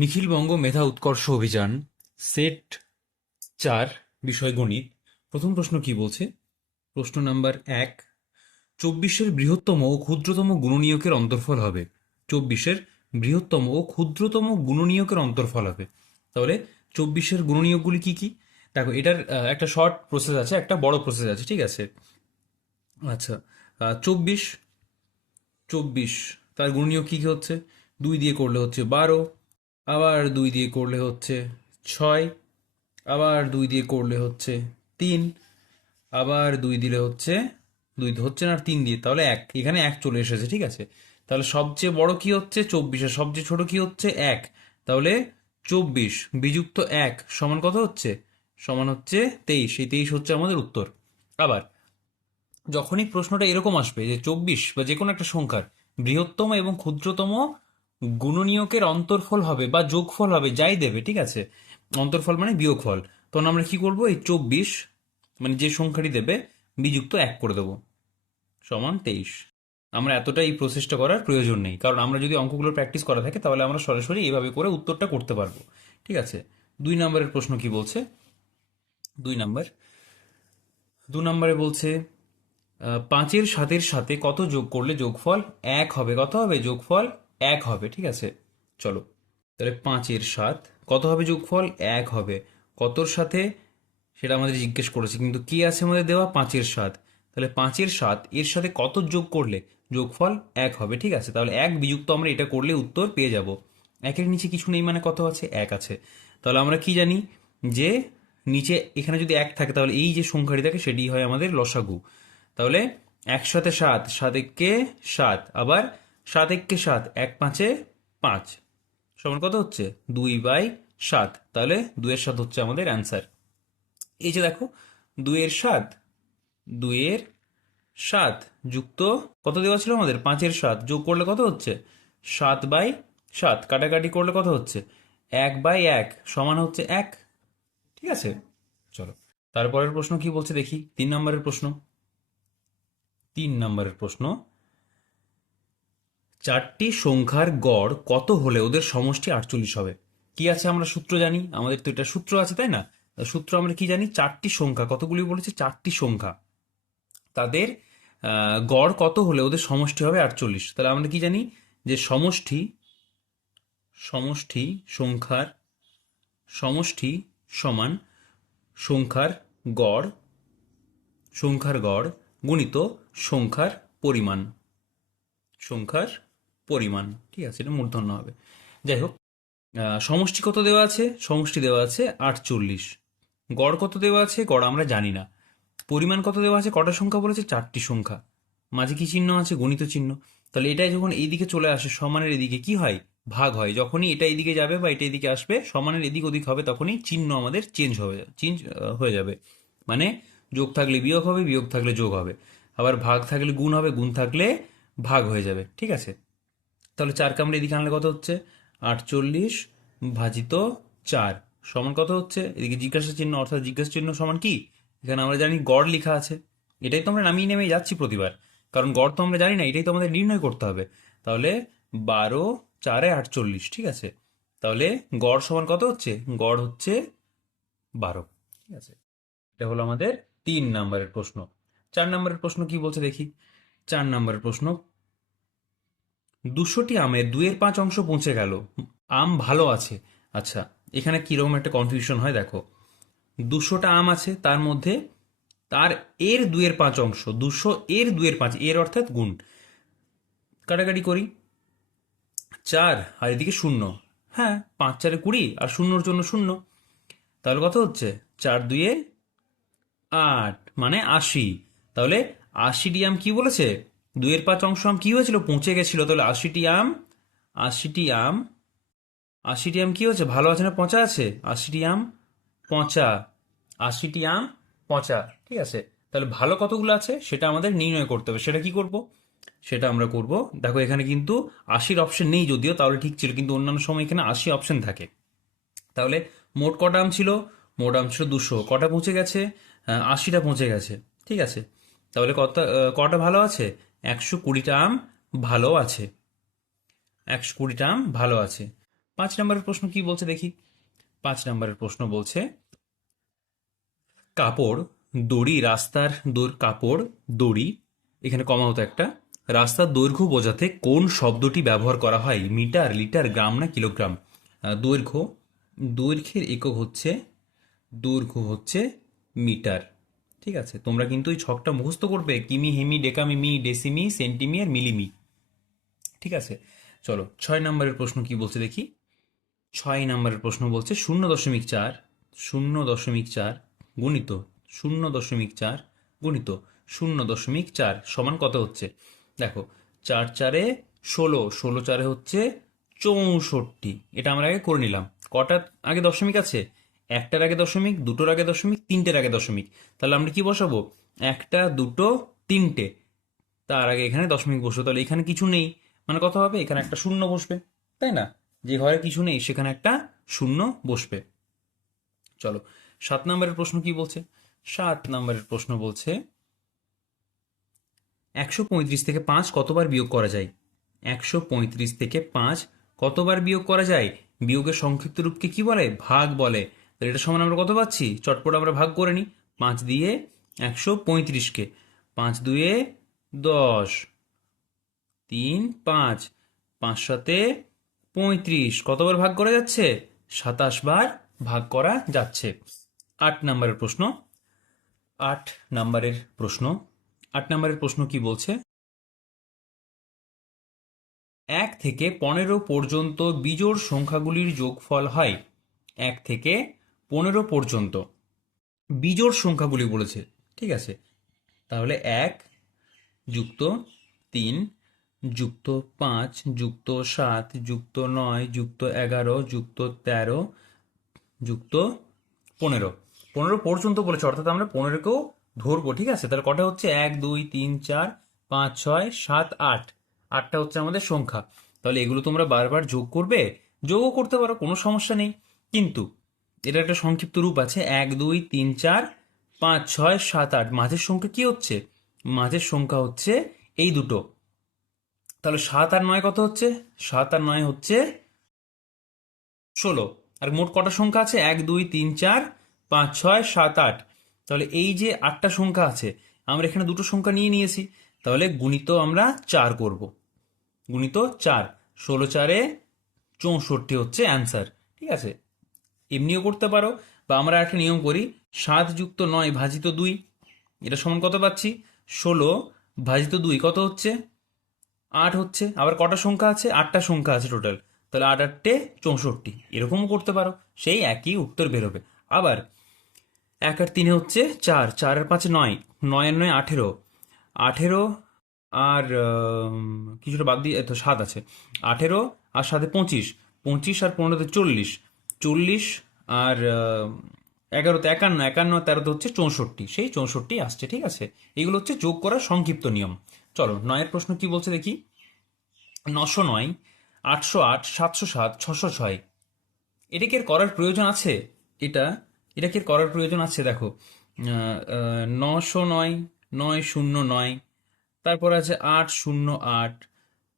নিখিলবঙ্গ মেধা উৎকর্ষ অভিযান সেট 4 বিষয় গণিত। প্রথম প্রশ্ন কি বলছে? প্রশ্ন নাম্বার 1, 24-এর বৃহত্তম ও ক্ষুদ্রতম গুণনীয়কের অন্তর্ফল হবে। 24-এর বৃহত্তম ও ক্ষুদ্রতম গুণনীয়কের অন্তর্ফল হবে। তাহলে 24-এর গুণনীয়কগুলি কি কি? দেখো, এটার একটা শর্ট প্রসেস আছে, একটা বড় প্রসেস আছে, ঠিক আছে? আচ্ছা, 24, 24 তার গুণনীয়ক কি কি হচ্ছে? 2 দিয়ে করলে হচ্ছে 12, আবার 2 দিয়ে করলে হচ্ছে 6, আবার 2 দিয়ে করলে হচ্ছে 3, আবার 2 দিলে হচ্ছে 2 হচ্ছে না, আর 3 দিয়ে তাহলে 1, এখানে 1 চলে এসেছে, ঠিক আছে? তাহলে সবচেয়ে বড় কি হচ্ছে 24, আর সবচেয়ে ছোট কি হচ্ছে 1। তাহলে 24 বিযুক্ত 1 সমান কত হচ্ছে? সমান হচ্ছে 23। এই 23 হচ্ছে আমাদের উত্তর। আবার যখনই প্রশ্নটা এরকম আসবে যে 24 বা যে কোনো একটা সংখ্যার বৃহত্তম এবং ক্ষুদ্রতম গুণনীয়কের অন্তর্ফল হবে বা যোগফল হবে, যাই দেবে, ঠিক আছে? অন্তর্ফল মানে বিয়োগফল। তখন আমরা কি করব? এই 24 মানে যে সংখ্যাটি দেবে বিযুক্ত 1 করে দেবো, সমান 23। আমরা এতটা এই প্রসেসটা করার প্রয়োজন নেই, কারণ আমরা যদি অঙ্কগুলো প্র্যাকটিস করা থাকে তাহলে আমরা সরাসরি এইভাবে করে উত্তরটা করতে পারবো, ঠিক আছে? 2 নম্বরের প্রশ্ন কি বলছে? 2 নম্বর, 2 নম্বরে বলছে 5-এর 7-এর সাথে কত যোগ করলে যোগফল 1 হবে? কত হবে? যোগফল 1 হবে, ঠিক আছে? চলো, তাহলে 5-এর 7 কত হবে? যোগফল 1 হবে। কতর সাথে সেটা আমাদের জিজ্ঞেস করেছে, কিন্তু কি আছে আমাদের দেওয়া? 5-এর 7। তাহলে 5-এর 7 এর সাথে কত যোগ করলে যোগফল 1 হবে, ঠিক আছে? তাহলে 1 বিযুক্ত আমরা এটা করলে উত্তর পেয়ে যাব। 1-এর নিচে কিছু নেই মানে কত আছে? 1 আছে। তাহলে আমরা কি জানি যে নিচে এখানে যদি 1 থাকে তাহলে এই যে সংখ্যাটি থাকে সেটি হয় আমাদের লসাগু। তাহলে 1 সাথে 7, 7 একে 7, আবার 7 একে 7, 1 5-এ 5 সমান কত হচ্ছে? 2/7। তাহলে 2-এর 7 হচ্ছে আমাদের অ্যান্সার। এই যে দেখো, 2-এর 7, 2-এর 7 যুক্ত কত দেওয়া ছিল আমাদের? 5-এর 7 যোগ করলে কত হচ্ছে? 7/7। কাটাকাটি করলে কত হচ্ছে? 1/1 সমান হচ্ছে 1, ঠিক আছে? চলো, তারপরের প্রশ্ন কি বলছে দেখি। 3 নম্বরের প্রশ্ন। 3 নম্বরের প্রশ্ন, 4টি সংখ্যার গড় কত হলে ওদের সমষ্টি 48 হবে? কি আছে? আমরা সূত্র জানি, আমাদের তো এটা সূত্র আছে, তাই না? সূত্র আমরা কি জানি? 4টি সংখ্যা, কতগুলি বলেছে? 4টি সংখ্যা, তাদের গড় কত হলে ওদের সমষ্টি হবে 48। তাহলে আমরা কি জানি? যে সমষ্টি, সমষ্টি সংখ্যার, সমষ্টি সমান সংখ্যার গড়, সংখ্যার গড় গুণিত সংখ্যার পরিমাণ, সংখ্যার পরিমাণ, ঠিক আছে? এটা মূর্ধন্য হবে। যাই হোক, সমষ্টি কত দেওয়া আছে? সমষ্টি দেওয়া আছে 48। গড় কত দেওয়া আছে? গড় আমরা জানি না। পরিমাণ কত দেওয়া আছে? কটা সংখ্যা বলেছে? 4টি সংখ্যা। মাঝে কি চিহ্ন আছে? গণিত চিহ্ন। তাহলে এটাই যখন এইদিকে চলে আসে সমানের এদিকে কি হয়? ভাগ হয়। যখনই এটা এদিকে যাবে বা এটা এদিকে আসবে সমানের এদিক ওদিক হবে, তখনই চিহ্ন আমাদের চেঞ্জ হয়ে যাবে। মানে যোগ থাকলে বিয়োগ হবে, বিয়োগ থাকলে যোগ হবে, আবার ভাগ থাকলে গুণ হবে, গুণ থাকলে ভাগ হয়ে যাবে, ঠিক আছে? তাহলে 4কে আমরা এদিকে আনলে কত হচ্ছে? 48 ভাজিত 4 সমান কত হচ্ছে? এদিকে জিজ্ঞাসা চিহ্ন, অর্থাৎ জিজ্ঞাসা চিহ্ন সমান কি? এখানে আমরা জানি গড় লেখা আছে। এটাই তো আমরা নামিয়ে নেমে যাচ্ছি প্রতিবার, কারণ গড় তো আমরা জানি না, এটাই তো আমাদের নির্ণয় করতে হবে। তাহলে 12 4-এ 48, ঠিক আছে? তাহলে গড় সমান কত হচ্ছে? গড় হচ্ছে 12, ঠিক আছে? এটা হলো আমাদের 3 নম্বরের প্রশ্ন। 4 নম্বরের প্রশ্ন কি বলছে দেখি। 4 নম্বরের প্রশ্ন, 200টি আমের 2/5 অংশ পৌঁছে গেল, আম ভালো আছে। আচ্ছা, এখানে কিরকম একটা কনফিউশন হয় দেখো। 200টা আম আছে, তার মধ্যে তার এর 2/5 অংশ, 200 এর 2/5, এর অর্থাৎ গুণ। কাটাকাটি করি, 4 আর এদিকে 0। হ্যাঁ, 5 4-এ 20 আর 0-র জন্য 0। তাহলে কত হচ্ছে? 4 2-এ 8 মানে 80। তাহলে 80টি আম কি বলেছে? 2/5 অংশ আম কি হয়েছিল? পৌঁছে গেছিল। তাহলে 80টি আম, 80টি আম, 80টি আম কি হচ্ছে? ভালো আছে না পচা আছে? 80টি আম পচা, 80টি আম পচা, ঠিক আছে? তাহলে ভালো কতগুলো আছে সেটা আমাদের নির্ণয় করতে হবে। সেটা কি করব? সেটা আমরা করব, দেখো এখানে কিন্তু 80-র অপশন নেই যদিও, তাহলে ঠিক ছিল, কিন্তু অন্যান্য সময় এখানে 80 অপশন থাকে। তাহলে মোট কটা আম ছিল? মোট আম ছিল 200। কটা পৌঁছে গেছে? 80টা পৌঁছে গেছে, ঠিক আছে? তাহলে কটা ভালো আছে? 120টা আম ভালো আছে, 120টা আম ভালো আছে। 5 নম্বরের প্রশ্ন কি বলছে দেখি। 5 নম্বরের প্রশ্ন বলছে কাপড়, দড়ি, রাস্তার কাপড়, দড়ি, এখানে কমা হতো একটা, রাস্তার দৈর্ঘ্য বোঝাতে কোন শব্দটি ব্যবহার করা হয়? মিটার, লিটার, গ্রাম না কিলোগ্রাম? দৈর্ঘ্য, দৈর্ঘ্যের একক হচ্ছে, দৈর্ঘ্য হচ্ছে মিটার। ঠিক আছে, তোমরা কিন্তু এই ছকটা মুখস্থ করবে, কিমি, হেমি, ডেকামিমি, ডেসিমি, সেন্টিমি আর মিলিমি। ঠিক আছে, চলো 6 নম্বরের প্রশ্ন কি বলছে দেখি। 6 নম্বরের প্রশ্ন বলছে 0.4, 0.4 গুণিত 0.4 গুণিত 0.4 সমান কত হচ্ছে? দেখো, 4 4-এ 16, 16 4-এ হচ্ছে 64। এটা আমরা আগে করে নিলাম। কটার আগে দশমিক আছে? একটার আগে দশমিক, দুটোর আগে দশমিক, তিনটের আগে দশমিক। তাহলে আমরা কি বসাবো? একটা, দুটো, তিনটে, তার আগে এখানে দশমিক বসবে। তাহলে এখানে কিছু নেই, মানে কত হবে? এখানে একটা শূন্য বসবে, তাই না? যে ঘরে কিছু নেই সেখানে একটা শূন্য বসবে। চলো 7 নম্বরের প্রশ্ন কি বলছে। 7 নম্বরের প্রশ্ন বলছে 135 থেকে 5 কতবার বিয়োগ করা যায়? 135 থেকে 5 কতবার বিয়োগ করা যায়? বিয়োগের সংক্ষিপ্ত রূপকে কি বলে? ভাগ বলে। তাহলে এটা সমান আমরা কত পাচ্ছি? চটপট আমরা ভাগ করে নিই। 5 দিয়ে 135-কে, 5 2-এ 10, 3 5, 5 7-এ 35, কতবার ভাগ করা যাচ্ছে? 27 বার ভাগ করা যাচ্ছে। 8 নম্বরের প্রশ্ন, 8 নম্বরের প্রশ্ন, 8 নম্বরের প্রশ্ন কি বলছে? 1 থেকে 15 পর্যন্ত বিজোড় সংখ্যাগুলির যোগফল হয়। 1 থেকে 15 পর্যন্ত বিজোড় সংখ্যাগুলি বলেছে। ঠিক আছে, তাহলে 1 যুক্ত 3 যুক্ত 5 যুক্ত 7 যুক্ত 9 যুক্ত 11 যুক্ত 13 যুক্ত 15, 15 পর্যন্ত বলেছে, অর্থাৎ আমরা 15-কেও ধরবো। ঠিক আছে, তাহলে কটা হচ্ছে? 1 2 3 4 5 6 7 8, 8টা হচ্ছে আমাদের সংখ্যা। তাহলে এগুলো তোমরা বারবার যোগ করবে, যোগও করতে পারো, কোনো সমস্যা নেই। কিন্তু এটা একটা সংক্ষিপ্ত রূপ আছে, 1 2 3 4 5 6 7 8, মাঝের সংখ্যা কি হচ্ছে? মাঝের সংখ্যা হচ্ছে এই দুটো। তাহলে 7 আর 9 কত হচ্ছে? 7 আর 9 হচ্ছে 16। আর মোট কটা সংখ্যা আছে? 1 2 3 4 5 6 7 8। তাহলে এই যে 8টা সংখ্যা আছে, আমরা এখানে দুটো সংখ্যা নিয়ে নিয়েছি, তাহলে গুণিত আমরা 4 করব। গুণিত 4, 16 4-এ 64 হচ্ছে অ্যান্সার। ঠিক আছে, এমনিও করতে পারো, বা আমরা একটা নিয়ম করি, 7 যুক্ত 9 ভাজিত 2, এটা সমান কত পাচ্ছি? 16 ভাজিত 2 কত হচ্ছে? 8 হচ্ছে। আবার কটা সংখ্যা আছে? 8টা সংখ্যা আছে টোটাল। তাহলে 8 8-এ 64, এরকমও করতে পারো, সেই একই উত্তর বেরোবে। আবার 1 আর 3-এ হচ্ছে 4, 4 আর 5-এ 9, 9 আর 9 18, 18 আর কিছুটা বাদ দিয়ে তো 7 আছে, 18 আর 7-এ 25, 25 আর 15-তে 40, 40 আর 11-তে 51, 51 আর 13-তে হচ্ছে 64, সেই 64 আসছে। ঠিক আছে, এগুলো হচ্ছে যোগ করার সংক্ষিপ্ত নিয়ম। চলো 9-এর প্রশ্ন কি বলছে দেখি। 909, 808, 707, 606, এটা কি এর করার প্রয়োজন আছে? এটা এটা কি এর করার প্রয়োজন আছে? দেখো, 909, 909, তারপরে আছে 808,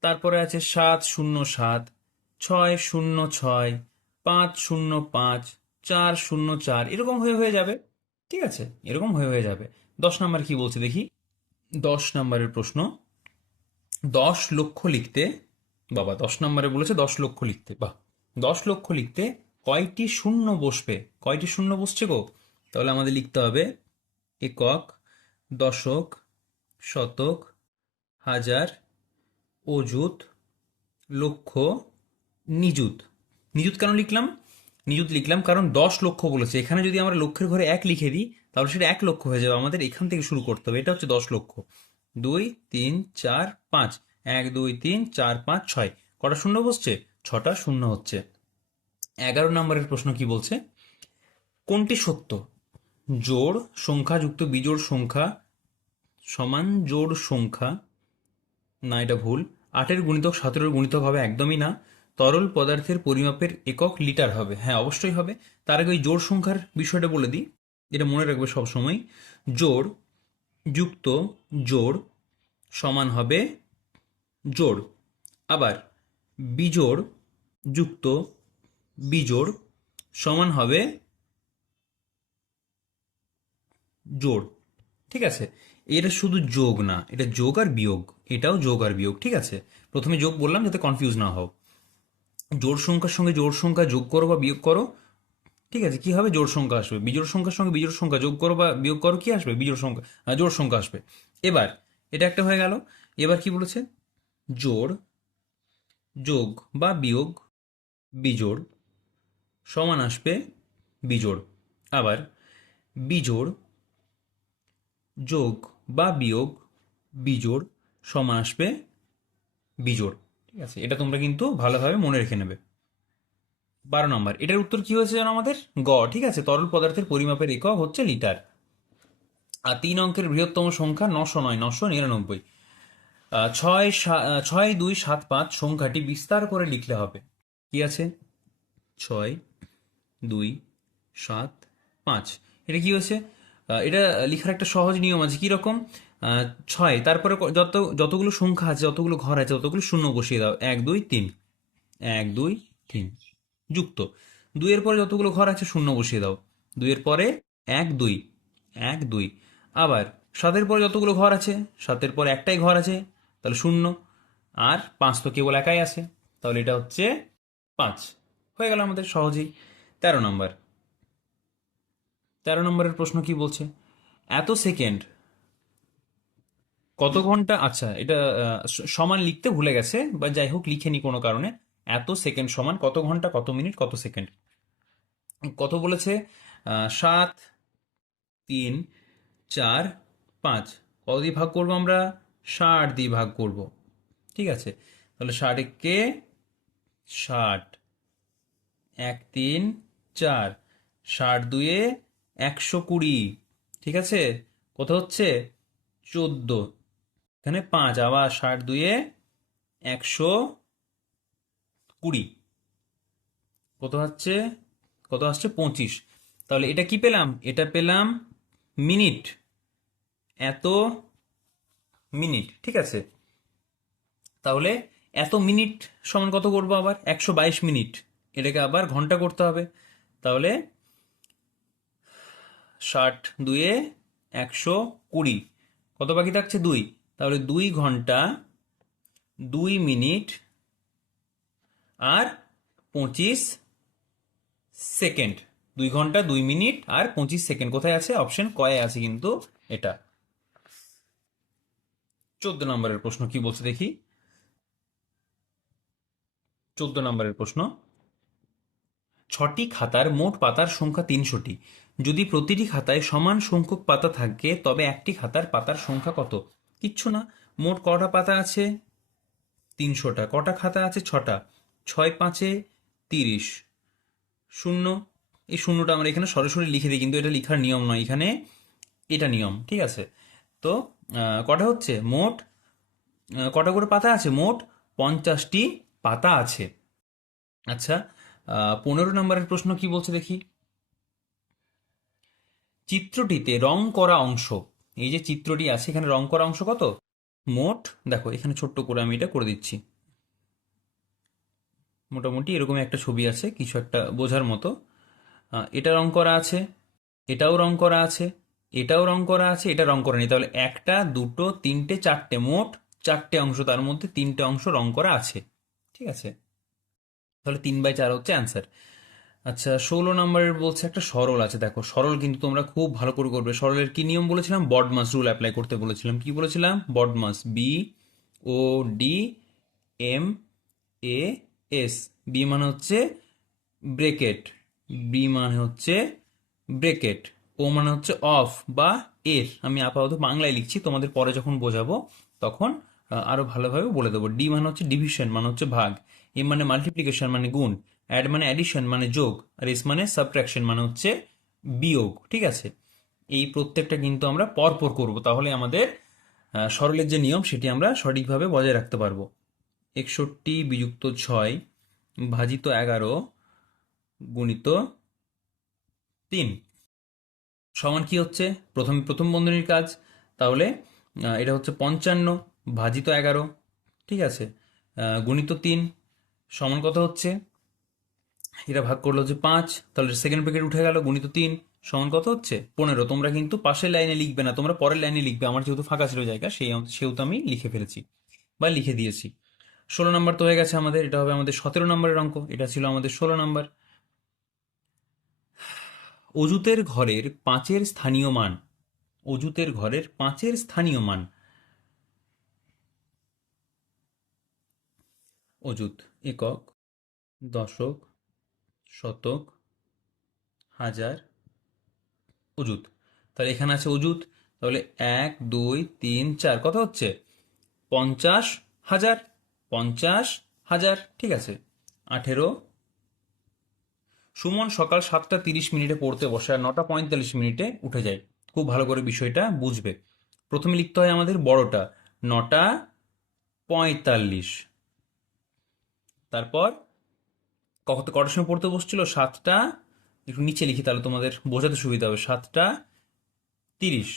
তারপরে আছে 707, 606, 505, 404, এরকম হয়ে হয়ে যাবে। ঠিক আছে, এরকম হয়ে হয়ে যাবে। 10 নম্বর কি বলছে দেখি। 10 নম্বরের প্রশ্ন, 10 লক্ষ লিখতে, বাবা 10 নম্বরে বলেছে 10 লক্ষ লিখতে, বাহ, 10 লক্ষ লিখতে কয়টি শূন্য বসবে? কয়টি শূন্য বসছে গো? তাহলে আমাদের লিখতে হবে একক, দশক, শতক, হাজার, অযুত, লক্ষ, নিযুত। নিযুত কেন লিখলাম? নিযুত লিখলাম কারণ 10 লক্ষ বলেছে। এখানে যদি আমরা লক্ষের ঘরে 1 লিখে দিই তাহলে সেটা 1 লক্ষ হয়ে যাবে, আমাদের এখান থেকে শুরু করতে হবে। এটা হচ্ছে 10 লক্ষ। 2 3 4 5, 1 2 3 4 5 6, কটা শূন্য বসছে? 6টা শূন্য হচ্ছে। 11 নম্বরের প্রশ্ন কি বলছে? কোনটি সত্য? জোড় সংখ্যা যুক্ত বিজোড় সংখ্যা সমান জোড় সংখ্যা, না এটা ভুল। 8-এর গুণিতক 17-এর গুণিতক হবে? একদমই না। তরল পদার্থের পরিমাপের একক লিটার হবে? হ্যাঁ, অবশ্যই হবে। তার আগে ওই জোড় সংখ্যার বিষয়টা বলে দিই, এটা মনে রাখবে সবসময়। জোড় যুক্ত জোড় সমান হবে জোড়। আবার বিজোড় যুক্ত বিজোড় সমান হবে জোড়। ঠিক আছে, এটা শুধু যোগ না, এটা যোগ আর বিয়োগ, এটাও যোগ আর বিয়োগ। ঠিক আছে, প্রথমে যোগ বললাম যাতে কনফিউজ না হও। জোড় সংখ্যার সঙ্গে জোড় সংখ্যা যোগ করো বা বিয়োগ করো, ঠিক আছে, কি হবে? জোড় সংখ্যা আসবে। বিজোড় সংখ্যার সঙ্গে বিজোড় সংখ্যা যোগ করো বা বিয়োগ করো, কি আসবে? বিজোড় সংখ্যা, জোড় সংখ্যা আসবে। এবার এটা একটা হয়ে গেল। এবার কি বলেছে? জোড় যোগ বা বিয়োগ বিজোড় সমান আসবে বিজোড়। আবার বিজোড় যোগ বা বিয়োগ বিজোড় সমান আসবে বিজোড়। ঠিক আছে, এটা তোমরা কিন্তু ভালোভাবে মনে রেখে নেবে। 12 নম্বর, এটার উত্তর কি হয়েছে জানো আমাদের? গ। ঠিক আছে, তরল পদার্থের পরিমাপের একক হচ্ছে লিটার। আর 3 অঙ্কের বৃহত্তম সংখ্যা 900 নয়, 999। 6, 2, 7, 5 সংখ্যাটি বিস্তার করে লিখলে হবে। কি আছে? 6, 2, 7, 5। এটা কি হয়েছে? এটা লেখার একটা সহজ নিয়ম আছে। কি রকম? 6, তারপরে যতগুলো সংখ্যা আছে, যতগুলো ঘর আছে, ততগুলো শূন্য বসিয়ে দাও। 1, 2, 3, 1, 2, 3 যুক্ত 2-এর পরে যতগুলো ঘর আছে শূন্য বসিয়ে দাও। 2-এর পরে 1, 2, 1, 2। আবার 7-এর পরে যতগুলো ঘর আছে, 7-এর পরে একটাই ঘর আছে, তাহলে শূন্য। আর 5 তো কেবল একাই আছে, তাহলে এটা হচ্ছে 5। হয়ে গেল আমাদের সহজেই। 13 নম্বর। 13 নম্বরের প্রশ্ন কি বলছে? এত সেকেন্ড কত ঘন্টা, আচ্ছা এটা সমান লিখতে ভুলে গেছে, বা যাই হোক লিখেনি কোনো কারণে। এত সেকেন্ড সমান কত ঘন্টা, কত মিনিট, কত সেকেন্ড। কত বলেছে? 7, 3, 4, 5। কত দিয়ে ভাগ করবো আমরা? 60 দিয়ে ভাগ করব। ঠিক আছে, তাহলে 60 কে 60, 1, 3, 4, 60 2-এ 120। ঠিক আছে, কত হচ্ছে? 14। এখানে 5, আবার 60 2-এ 120। কত হচ্ছে? কত আসছে? 25। তাহলে এটা কি পেলাম? এটা পেলাম মিনিট। এত মিনিট। ঠিক আছে, তাহলে এত মিনিট সমান কত করবো আবার? 122 মিনিট। এটাকে আবার ঘন্টা করতে হবে। তাহলে 60 2-এ 120, কত বাকি থাকছে? 2। তাহলে 2 ঘন্টা 2 মিনিট আর 25 সেকেন্ড। 2 ঘন্টা 2 মিনিট আর 25 সেকেন্ড কোথায় আছে? অপশন কয়ে আছে কিন্তু এটা। 14 নম্বরের প্রশ্ন কি বলছে দেখি। 14 নম্বরের প্রশ্ন, 6টি খাতার মোট পাতার সংখ্যা 300টি। যদি প্রতিটি খাতায় সমান সংখ্যক পাতা থাকে তবে একটি খাতার পাতার সংখ্যা কত? কিচ্ছু না, মোট কটা পাতা আছে? 300টা। কটা খাতা আছে? 6টা। 6 5 30, শূন্য। এই শূন্যটা আমরা এখানে সরাসরি লিখে দিই, কিন্তু এটা লেখার নিয়ম নয়, এখানে এটা নিয়ম। ঠিক আছে, তো কটা হচ্ছে মোট? কটা করে পাতা আছে? মোট 50টি পাতা আছে। আচ্ছা, 15 নম্বরের প্রশ্ন কি বলছে দেখি। চিত্রটিতে রং করা অংশ, এই যে চিত্রটি আছে এখানে রং করা অংশ কত? মোট, দেখো এখানে ছোট্ট করে আমি এটা করে দিচ্ছি। মোটামুটি এরকম একটা ছবি আছে, কিছু একটা বোঝার মতো। এটা রং করা আছে, এটাও রং করা আছে, এটাও রং করা আছে, এটা রং করা নেই। তাহলে 1, 2, 3, 4, মোট 4টে অংশ, তার মধ্যে 3টে অংশ রং করা আছে। ঠিক আছে, তাহলে 3/4 হচ্ছে অ্যান্সার। আচ্ছা, 16 নম্বরের বলছে একটা সরল আছে। দেখো সরল কিন্তু তোমরা খুব ভালো করে করবে। সরলের কি নিয়ম বলেছিলাম? বডমাস রুল অ্যাপ্লাই করতে বলেছিলাম। কি বলেছিলাম? BODMAS, BODMAS। বি মানে হচ্ছে ব্রেকেট, বি মানে হচ্ছে ব্রেকেট, ও মানে হচ্ছে অফ বা এর। আমি আপাতত বাংলায় লিখছি, তোমাদের পরে যখন বোঝাবো তখন আরো ভালোভাবে বলে দেবো। ডি মানে হচ্ছে ডিভিশন, মানে হচ্ছে ভাগ। এম মানে মাল্টিপ্লিকেশন, মানে গুণ। অ্যাড মানে অ্যাডিশন, মানে যোগ। আর এস মানে সাবট্রাকশন, মানে হচ্ছে বিয়োগ। ঠিক আছে, এই প্রত্যেকটা কিন্তু আমরা পরপর করব, তাহলে আমাদের সরলের যে নিয়ম সেটি আমরা সঠিকভাবে বজায় রাখতে পারবো। 61 - 6 ভাজিত 11 গুণিত 3 সমান কি হচ্ছে? প্রথম প্রথম বন্ধনীর কাজ। তাহলে এটা হচ্ছে 55 ভাজিত 11। ঠিক আছে, গুণিত 3 সমান কত হচ্ছে? এটা ভাগ করলো হচ্ছে 5, তাহলে সেকেন্ড ব্র্যাকেট উঠে গেল, গুণিত 3 সমান কত হচ্ছে 15। তোমরা কিন্তু পাশের লাইনে লিখবে না, তোমরা পরের লাইনে লিখবে। আমার যেহেতু ফাঁকা ছিল জায়গা, সেহেতু আমি লিখে ফেলেছি বা লিখে দিয়েছি। 16 নম্বর তো হয়ে গেছে আমাদের, এটা হবে আমাদের 17 নম্বরের অঙ্ক। এটা ছিল আমাদের 16 নম্বর। অজুতের ঘরের 5-এর স্থানীয় মান, অজুতের ঘরের 5-এর স্থানীয় মান। অজুত একক, দশক, শতক, হাজার, অজুত। তাহলে এখানে আছে অজুত, তাহলে 1 2 3 4 কত হচ্ছে 50,000, 50,000, ঠিক আছে। 18। সুমন সকাল 7টা 30 মিনিটে পড়তে বসে আর 9টা 45 মিনিটে উঠে যায়। খুব ভালো করে বিষয়টা বুঝবে। প্রথমে লিখতে হয় আমাদের বড়টা 9টা 45, তারপর কটার সময় পড়তে বসছিল 7টা, একটু নিচে লিখি তাহলে তোমাদের বোঝাতে সুবিধা হবে, 7টা 30।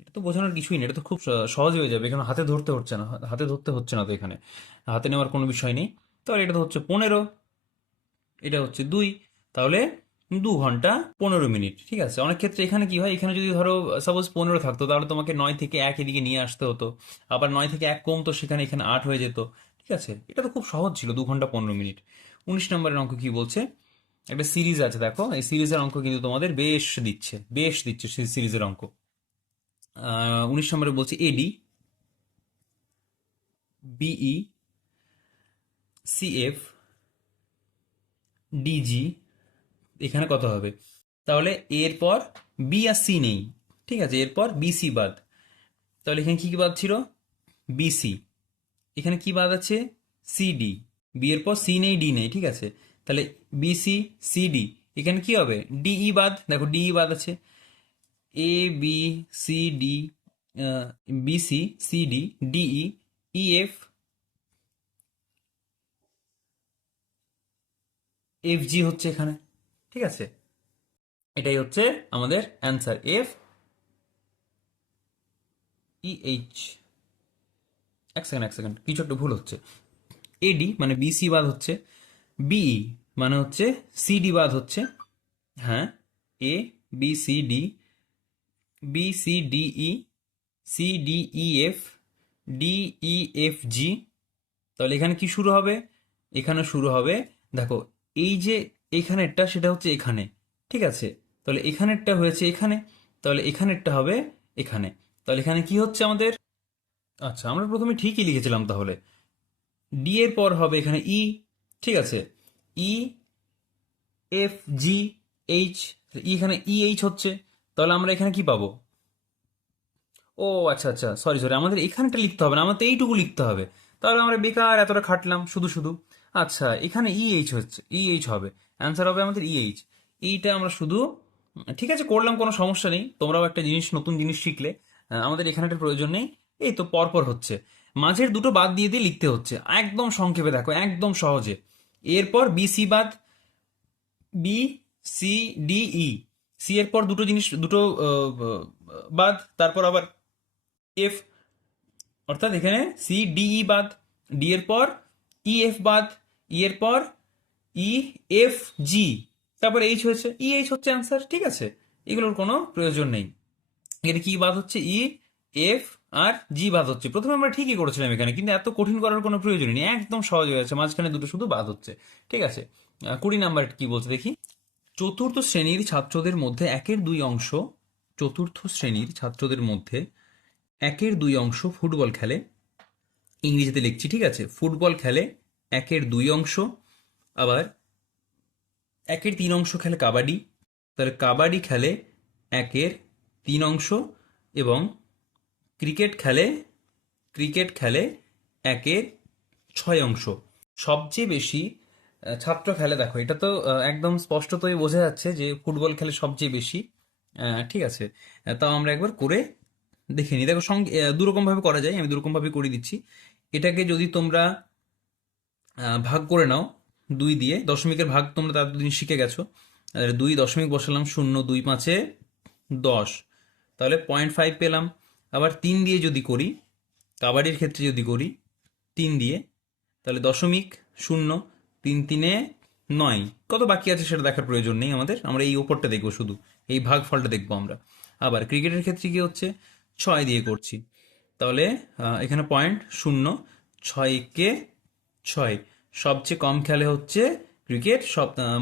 এটা তো বোঝানোর কিছুই নেই, এটা তো খুব সহজ হয়ে যাবে, এখানে হাতে ধরতে হচ্ছে না, হাতে ধরতে হচ্ছে না তো, এখানে হাতে নেওয়ার কোনো বিষয় নেই। তাহলে এটা তো হচ্ছে 15, এটা হচ্ছে 2, তাহলে 2 ঘন্টা 15 মিনিট, ঠিক আছে। অনেক ক্ষেত্রে এখানে কি হয়, এখানে যদি ধরো সাপোজ 15 থাকতো, তাহলে তোমাকে 9 থেকে 1 এদিকে নিয়ে আসতে হতো, আবার 9 থেকে 1 কমতো, সেখানে এখানে 8 হয়ে যেত, ঠিক আছে। এটা তো খুব সহজ ছিল, 2 ঘন্টা 15 মিনিট। 19 নম্বরের অঙ্ক কি বলছে, একটা সিরিজ আছে, দেখো এই সিরিজের অঙ্ক কিন্তু তোমাদের বেশ দিচ্ছে সিরিজের অঙ্ক। 19 নম্বরে বলছে এডি, বিই, সিএফ, ডিজি, এখানে কত হবে, তাহলে এরপর বি আর সি নেই, ঠিক আছে, এরপর বিসি বাদ। তাহলে এখানে কি কি বাদ ছিল, বিসি। এখানে কি বাদ আছে, সিডি। বি এর পর সি নেই, ডি নেই, ঠিক আছে। তাহলে বিসি সিডি, এখানে কি হবে, ডিই বাদ, দেখো ডিই বাদ আছে। A B C D, BC CD DE, EF, F G হচ্ছে এখানে, ঠিক আছে। এটাই হচ্ছে আমাদের অ্যান্সার, এফ ই এইচ। এক সেকেন্ড কিছু একটা ভুল হচ্ছে। এডি মানে বিসি বাদ হচ্ছে, বিই মানে হচ্ছে সিডি বাদ হচ্ছে, হ্যাঁ, A B C D, B C D E, C D E F, D E F G. তাহলে এখানে কি শুরু হবে, এখানে শুরু হবে, দেখো এই যে এখানেরটা সেটা হচ্ছে এখানে, ঠিক আছে। তাহলে এখানেরটা হয়েছে এখানে, তাহলে এখানেরটা হবে এখানে। তাহলে এখানে কি হচ্ছে আমাদের, আচ্ছা আমরা প্রথমে ঠিকই লিখেছিলাম, তাহলে ডি এর পর হবে এখানে ই, ঠিক আছে, ই এফ জি এইচ, এখানে ই এইচ হচ্ছে, তাহলে আমরা এখানে কি পাবো, ও আচ্ছা আচ্ছা, সরি আমাদের এখানটা লিখতে হবে না, আমাদের এইটুকু লিখতে হবে। তাহলে আমরা বেকার এতটা খাটলাম শুধু শুধু। আচ্ছা এখানে ইএইচ হচ্ছে, ইএইচ হবে, অ্যান্সার হবে আমাদের ইএইচ। এইটা আমরা শুধু ঠিক আছে করলাম, কোনো সমস্যা নেই। তোমরাও একটা জিনিস, নতুন জিনিস শিখলে, আমাদের এখানেটার প্রয়োজন নেই। এই তো পরপর হচ্ছে, মাঝের দুটো বাদ দিয়ে দিয়ে লিখতে হচ্ছে, একদম সংক্ষেপে দেখো, একদম সহজে। এরপর বিসি বাদ, B C D E, C এর পর দুটো জিনিস, দুটো বাদ, তারপর আবার এফ, অর্থাৎ এখানে সি ডি ই বাদ, ডি এর পর ই এফ বাদ, ই এর পর ই এফ জি, তারপর এইচ হয়েছে, ই এইচ হচ্ছে অ্যান্সার, ঠিক আছে। এগুলোর কোনো প্রয়োজন নেই। এটা কি বাদ হচ্ছে, ই এফ আর জি বাদ হচ্ছে। প্রথমে আমরা ঠিকই করেছিলাম এখানে, কিন্তু এত কঠিন করার কোনো প্রয়োজন নেই, একদম সহজ হয়ে গেছে, মাঝখানে দুটো শুধু বাদ হচ্ছে, ঠিক আছে। 20 নাম্বার কি বলছে দেখি, চতুর্থ শ্রেণীর ছাত্রদের মধ্যে একের দুই অংশ, চতুর্থ শ্রেণীর ছাত্রদের মধ্যে একের দুই অংশ ফুটবল খেলে, ইংরেজিতে লিখছি, ঠিক আছে, ফুটবল খেলে একের দুই অংশ, আবার একের তিন অংশ খেলে কাবাডি, তাহলে কাবাডি খেলে একের তিন অংশ, এবং ক্রিকেট খেলে, ক্রিকেট খেলে একের 6 অংশ। সবচেয়ে বেশি ছাত্র খেলে, দেখো এটা তো একদম স্পষ্টতই বোঝা যাচ্ছে যে ফুটবল খেলে সবচেয়ে বেশি, ঠিক আছে। তাও আমরা একবার করে দেখে নিই, দেখো সঙ্গে দুরকম ভাবে করা যায়, আমি দুরকম ভাবে করে দিচ্ছি। এটাকে যদি তোমরা ভাগ করে নাও 2 দিয়ে, দশমিকের ভাগ তোমরা তার দুদিন শিখে গেছো, 2 দশমিক বসালাম, 0 2 5 10, তাহলে 0.5 পেলাম। আবার 3 দিয়ে যদি করি, কাবাডির ক্ষেত্রে যদি করি 3 দিয়ে, তাহলে 0.0, 3 3 9। কত বাকি আছে সেটা দেখার প্রয়োজন নেই আমাদের, আমরা এই ওপরটা দেখবো, শুধু এই ভাগফলটা দেখবো আমরা। আবার ক্রিকেটের ক্ষেত্রে কি হচ্ছে, 6 দিয়ে করছি, তাহলে এখানে পয়েন্ট 0, 6 কে 6। সবচেয়ে কম খেলে হচ্ছে ক্রিকেট,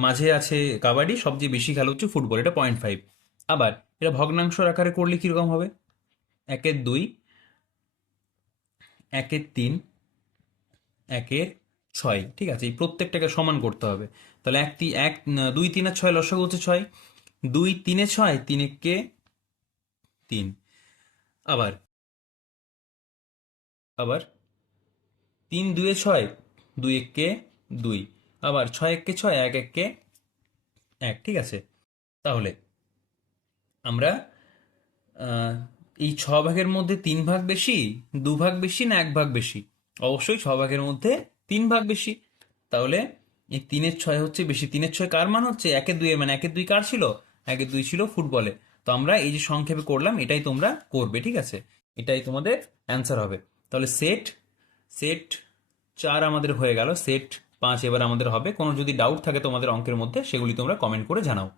মাঝে আছে কাবাডি, সবচেয়ে বেশি খেলা হচ্ছে ফুটবল, এটা 0.5। আবার এটা ভগ্নাংশ আকারে করলে কিরকম হবে, 1/2, 1/3, 1/6, ঠিক আছে, এই প্রত্যেকটাকে সমান করতে হবে। তাহলে 2, 3 আর 6 লসাগু হচ্ছে 6, 2, 3, 6, 3 কে 3। আবার আবার 3, 2, 6, 2 কে 2। আবার 6, 1 কে 6, 1, 1 কে 1, ঠিক আছে। তাহলে আমরা আহ, এই 6 ভাগের মধ্যে 3 ভাগ বেশি, 2 ভাগ বেশি, না 1 ভাগ বেশি? অবশ্যই 6 ভাগের মধ্যে 3 ভাগ বেশি। তাহলে এই 3/6 হচ্ছে বেশি। 3/6 কার মান হচ্ছে, 1/2 এর, মানে 1/2 কার ছিল, 1/2 ছিল ফুটবলে। তো আমরা এই যে সংক্ষেপে করলাম এটাই তোমরা করবে, ঠিক আছে, এটাই তোমাদের অ্যান্সার হবে। তাহলে সেট সেট 4 আমাদের হয়ে গেল, সেট 5 এবার আমাদের হবে। কোনো যদি ডাউট থাকে তোমাদের অঙ্কের মধ্যে, সেগুলি তোমরা কমেন্ট করে জানাও।